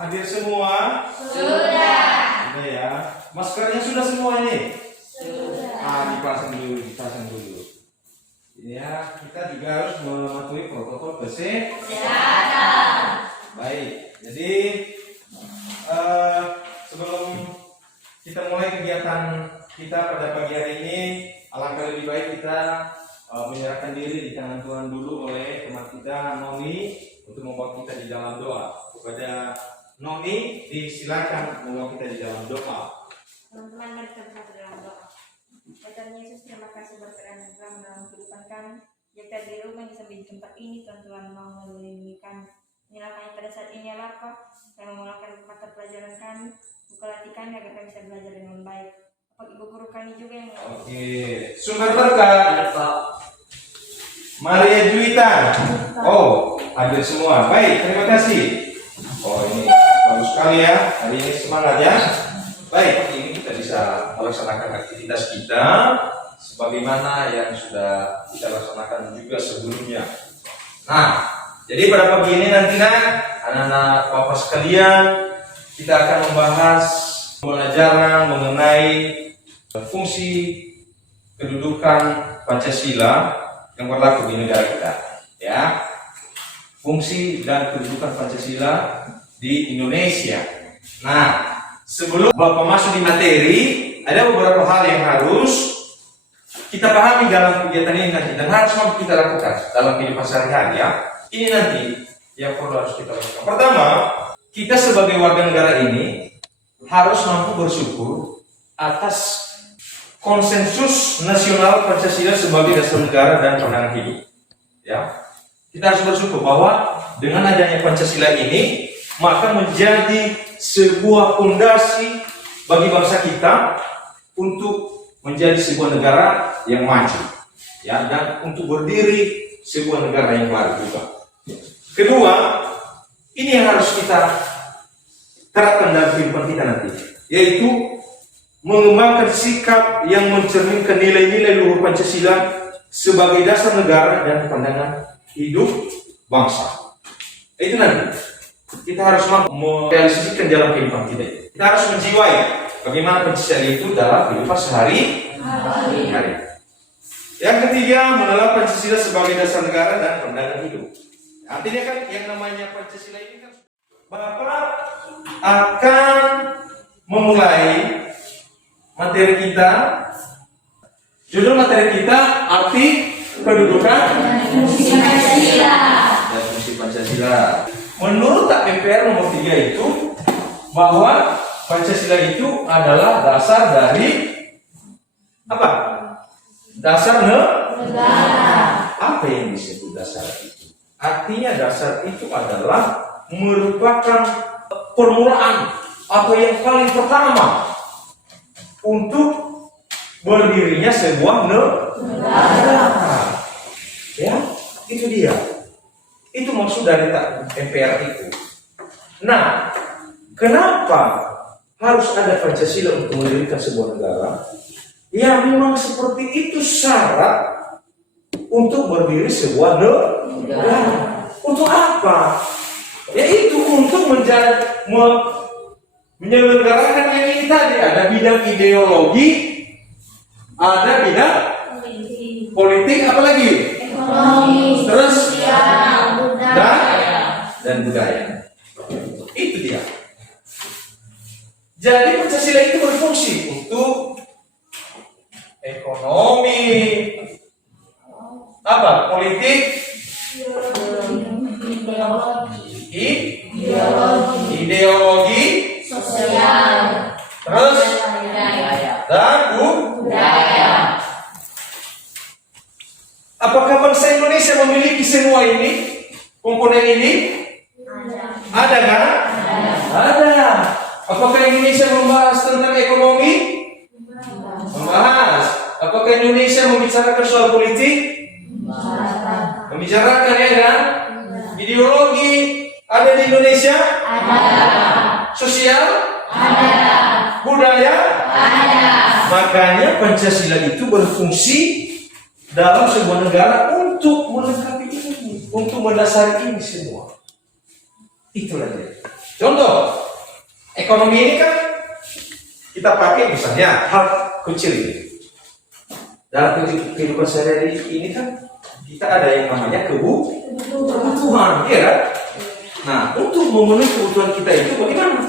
Hadir semua? Sudah ya. Maskernya sudah semua ini? Sudah. Dipasang dulu. Ini ya, kita juga harus mematuhi protokol kesehatan. Baik. Jadi sebelum kita mulai kegiatan kita pada pagi hari ini, alangkah lebih baik kita menyerahkan diri di tangan Tuhan dulu oleh teman kita Noni untuk membawa kita di dalam doa. Kepada Noni, disilakan membawa kita di dalam doa. Teman-teman, mari kita bersatu dalam doa. Ya Tuhan Yesus, terima kasih berkenan dan telah dalam kehidupan kami. Jaga di rumah yang sampai di tempat ini, Tuhan mau melindungi kami. Inilah kami pada saat ini ya Bapa, kami memulakan mata pelajaran kami. Buka hati kami agar kami bisa belajar dengan baik. Bapak Ibu guru kami juga yang sumber berkat Maria Juwita. Hadir semua. Baik, terima kasih. Ini bagus sekali ya. Hari ini semangat ya. Baik, ini kita bisa melaksanakan aktivitas kita sebagaimana yang sudah kita laksanakan juga sebelumnya. Nah, jadi pada pagi ini nanti anak-anak Bapak sekalian, kita akan membahas pelajaran mengenai fungsi kedudukan Pancasila yang berlaku di negara kita, ya. Fungsi dan kedudukan Pancasila di Indonesia. Nah, sebelum Bapak masuk di materi, ada beberapa hal yang harus kita pahami dalam kegiatan ini nanti dan harus mampu kita lakukan dalam kehidupan sehari-hari ya. Ini nanti yang perlu harus kita lakukan. Pertama, kita sebagai warga negara ini harus mampu bersyukur atas konsensus nasional Pancasila sebagai dasar negara dan pandangan hidup. Ya, kita harus bersyukur bahwa dengan adanya Pancasila ini maka menjadi sebuah fondasi bagi bangsa kita untuk menjadi sebuah negara yang maju, ya, dan untuk berdiri sebuah negara yang baru juga. Kedua, ini yang harus kita terapkan dalam kehidupan kita nanti, yaitu mengembangkan sikap yang mencerminkan nilai-nilai luhur Pancasila sebagai dasar negara dan pandangan hidup bangsa. Itu nanti kita harus mampu merealisasikan dalam kehidupan kita. Kita harus menjiwai bagaimana Pancasila itu dalam kehidupan sehari-hari. Yang ketiga, menolak Pancasila sebagai dasar negara dan pandangan hidup. Artinya kan yang namanya Pancasila ini kan, Bapak akan memulai materi kita. Judul materi kita arti kedudukan Pancasila dan fungsi Pancasila. Menurut MPR nomor 3 itu bahwa Pancasila itu adalah dasar dari apa? Dasar negara. Apa yang disebut dasar itu? Artinya dasar itu adalah merupakan permulaan atau yang paling pertama untuk berdirinya sebuah negara. Ya, itu dia. Itu maksud dari MPR itu. Nah, kenapa harus ada Pancasila untuk mendirikan sebuah negara? Ya, memang seperti itu syarat untuk berdiri sebuah negara. Untuk apa? Yaitu untuk menyelenggarakan yang ini tadi. Ada bidang ideologi, ada bidang politik, apa lagi? Ekonomi, terus sosial, dan budaya. Itu dia. Jadi Pancasila itu berfungsi untuk ekonomi, apa? Politik, ideologi, sosial, terus dan budaya. Apakah bangsa bangsa Indonesia memiliki semua ini, komponen ini? Ada kan? Ada. Apakah Indonesia membahas tentang ekonomi? Membahas. Apakah Indonesia membicarakan soal politik? Membicarakan, ya kan? Ideologi ada di Indonesia? Sosial? Budaya? Makanya Pancasila itu berfungsi dalam sebuah negara untuk melengkapi ini, untuk mendasari ini semua. Itulah dia. Contoh, ekonomi ini kan kita pakai misalnya hal kecil ini. Dalam kehidupan sehari-hari ini kan kita ada yang namanya kebutuhan, ya kan? Nah, untuk memenuhi kebutuhan kita itu bagaimana?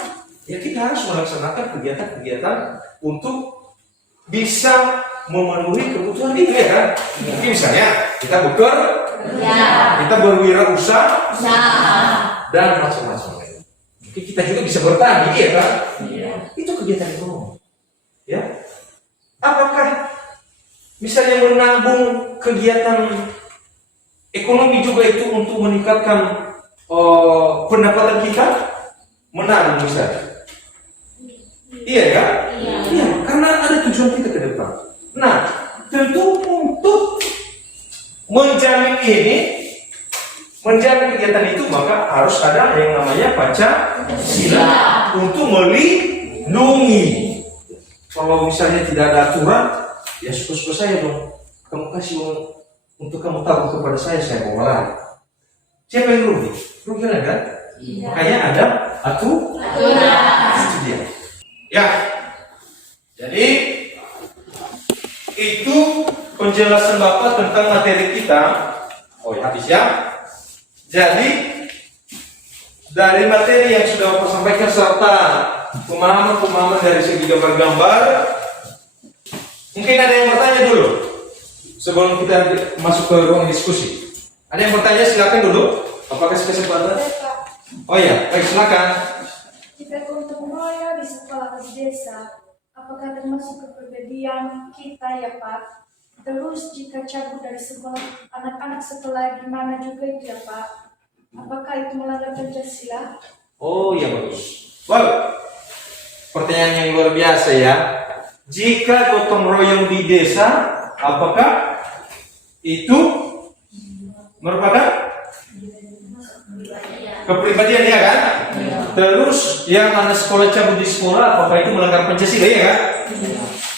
Ya kita harus melaksanakan kegiatan-kegiatan untuk bisa memenuhi kebutuhan itu, ya kan? Mungkin misalnya kita bekerja, kita berwirausaha, dan macam-macam lain. Mungkin kita juga bisa bertani, ya kan? Itu kegiatan ekonomi. Ya. Apakah misalnya menabung kegiatan ekonomi juga itu untuk meningkatkan pendapatan kita? Menabung misalnya. Iya kan? Iya, karena ada tujuan kita ke depan. Nah, tentu untuk menjamin kegiatan itu maka harus ada yang namanya Pancasila untuk melindungi. Kalau misalnya tidak ada aturan, ya suka-suka saya dong. Kamu kasih uang untuk kamu tabung kepada saya mau lari. Siapa yang rugi? Rugi kan? Makanya ada aturan. Itu dia. Ya. Jadi itu penjelasan Bapak tentang materi kita. Oh ya, habis ya. Jadi dari materi yang sudah Bapak sampaikan serta pemahaman-pemahaman dari segi gambar-gambar, mungkin ada yang bertanya dulu sebelum kita masuk ke ruang diskusi. Ada yang bertanya, silakan dulu. Apakah kesempatan? Oh ya, baik, silakan. Jika gotong royong di sekolah di desa, apakah termasuk kepribadian kita ya Pak? Terus jika cabut dari sekolah, anak-anak sekolah gimana juga itu ya Pak? Apakah itu melanggar Pancasila? Oh ya, bagus. Wow, pertanyaan yang luar biasa ya. Jika gotong royong di desa, apakah itu merupakan kepribadian, ya kan? Terus yang anak sekolah cabut di sekolah, apakah itu melanggar Pancasila, ya kan?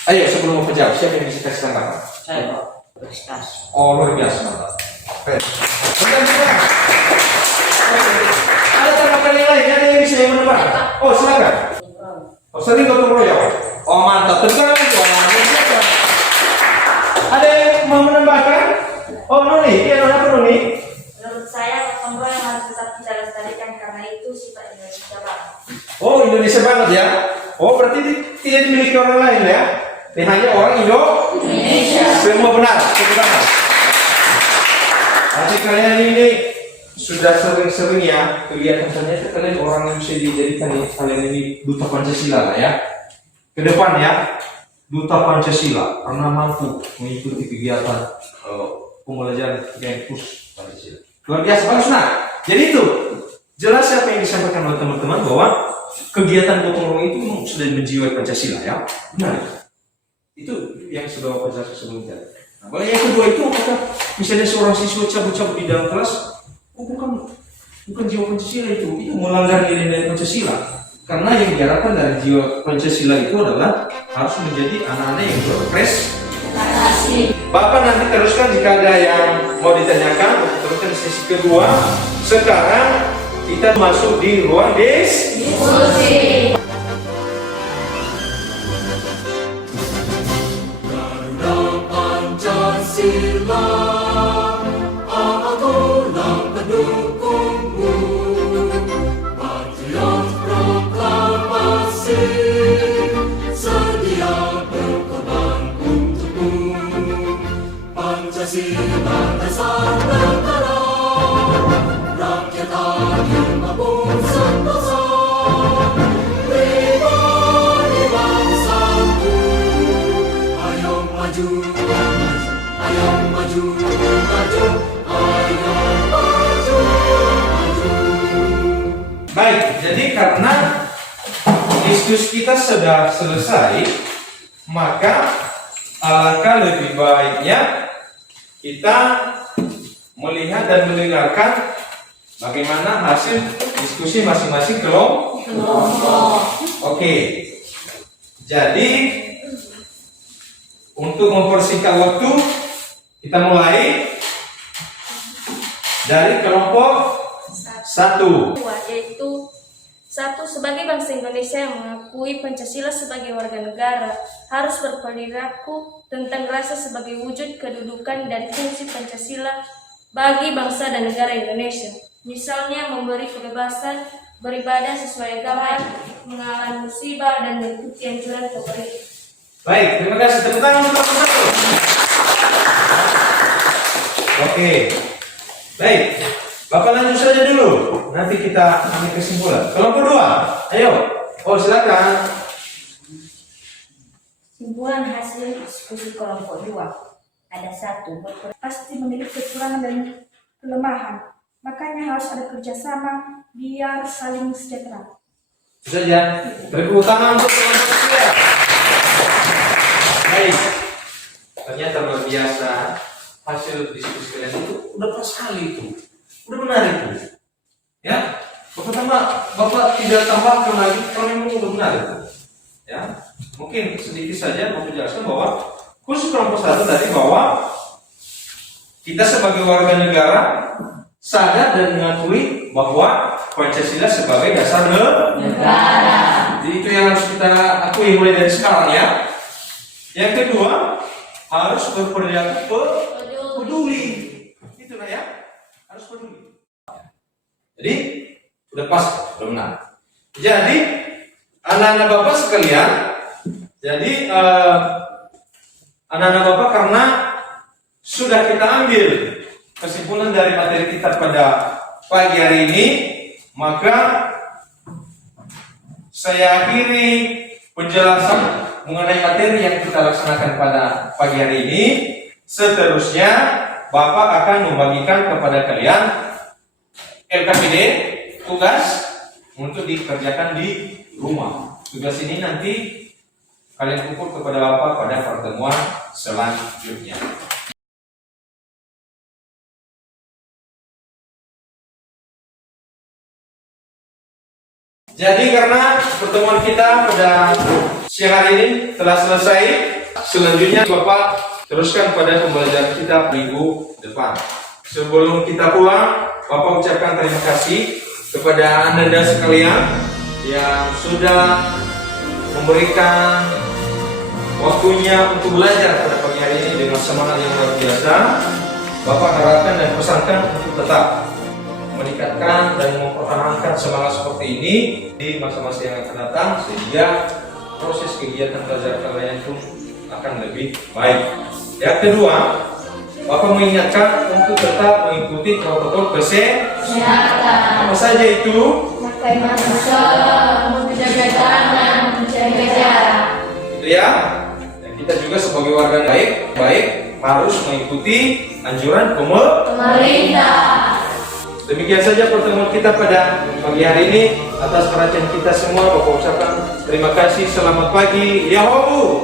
Ayo sebelum mau jawab, siapa yang bisa kasih tanggapan? Saya Pak, Kristas. Oh, luar biasa, mantap. Oke. Ada tanggapan yang lain? Ada yang bisa yang menambah? Oh, silakan. Oh, sering gotong royong. Oh, mantap. Tekan itu. Ada yang mau menambahkan? Oh, Noni. Iya, Noni, apa Noni? Menurut saya gotong royong harus tetap kita lestarikan karena itu sifat Indonesia banget. Oh, Indonesia banget ya. Oh, berarti tidak dimiliki orang lain ya. Ini hanya orang Indonesia. Semua benar, semua benar. Nanti kalian ini sudah sering-sering ya kelihatan ternyata kalian orang yang bisa dijadikan kalian ini duta Pancasila lah ya. Ke depan ya, duta Pancasila karena mampu mengikuti kegiatan pembelajaran kampus Pancasila. Luar biasa, bagus. Nah, jadi itu jelas apa yang disampaikan oleh teman-teman bahwa kegiatan gotong royong itu memang sudah menjiwai Pancasila ya. Nah, itu yang sudah Bapak jelaskan sebelumnya. Nah, kalau yang kedua itu apakah misalnya seorang siswa cabut-cabut di dalam kelas, bukan jiwa Pancasila itu melanggar nilai-nilai Pancasila. Karena yang diharapkan dari jiwa Pancasila itu adalah harus menjadi anak-anak yang berprestasi. Bapak nanti teruskan jika ada yang mau ditanyakan, teruskan di sesi kedua. Sekarang kita masuk di ruang diskusi. Pancasila, akulah pendukungmu, patriot proklamasi, sedia berkorban untukmu. Pancasila dasar negara, rakyat adil mampu sentosa, pribadi bangsaku, ayo maju. Ayo maju. Jadi karena diskusi kita sudah selesai, maka alangkah lebih baiknya kita melihat dan mendengarkan bagaimana hasil diskusi masing-masing kelompok. Oke. Jadi untuk mempersingkat waktu, kita mulai dari kelompok 1. Yaitu satu, sebagai bangsa Indonesia yang mengakui Pancasila sebagai warga negara harus berperilaku tentang rasa sebagai wujud kedudukan dan fungsi Pancasila bagi bangsa dan negara Indonesia. Misalnya memberi kebebasan beribadah sesuai agama, mengalami musibah dan mengikuti anjuran pemerintah. Baik, terima kasih. Tepuk tangan untuk kelompok 1. Oke. Baik. Bapak lanjut saja dulu. Nanti kita ambil kesimpulan. Kelompok 2. Ayo. Oh, silakan. Kesimpulan hasil diskusi kelompok 2. Ada 1. Pasti memiliki kekurangan dan kelemahan. Makanya harus ada kerjasama biar saling sejahtera. Itu saja. Tepuk tangan untuk kelompok 3. Baik. Ternyata luar biasa. Hasil diskusi kalian itu udah pas sekali itu. Udah benar itu. Ya. Bapak tidak tambahkan lagi kalau memang udah benar itu. Ya. Mungkin sedikit saja mau menjelaskan bahwa khusus kelompok 1 tadi bahwa kita sebagai warga negara sadar dan mengakui bahwa Pancasila sebagai dasar negara. Jadi itu yang harus kita akui mulai dari sekarang ya. Yang kedua, harus berperilaku peduli. Itulah ya, harus peduli. Jadi udah pas, udah benar. Jadi anak-anak bapak sekalian, jadi anak-anak bapak karena sudah kita ambil kesimpulan dari materi kita pada pagi hari ini, maka saya akhiri penjelasan mengenai materi yang kita laksanakan pada pagi hari ini. Seterusnya Bapak akan membagikan kepada kalian LKPD, tugas untuk dikerjakan di rumah. Tugas ini nanti kalian ukur kepada Bapak pada pertemuan selanjutnya. Jadi karena pertemuan kita pada siang hari ini telah selesai, selanjutnya Bapak teruskan pada pembelajaran kita minggu depan. Sebelum kita pulang, Bapak ucapkan terima kasih kepada Anda sekalian yang sudah memberikan waktunya untuk belajar pada pagi hari ini dengan semangat yang luar biasa. Bapak harapkan dan pesankan untuk tetap meningkatkan dan mempertahankan semangat seperti ini di masa-masa yang akan datang, sehingga proses kegiatan belajar kalian pun akan lebih baik. Yang kedua, Bapak mengingatkan untuk tetap mengikuti protokol kesehatan. Apa saja itu? Pakai masker, menjaga tangan, menjaga jarak. Itu ya. Dan kita juga sebagai warga baik harus mengikuti anjuran pemerintah. Demikian saja pertemuan kita pada pagi hari ini. Atas perhatian kita semua, Bapak ucapkan terima kasih. Selamat pagi. Yahoo!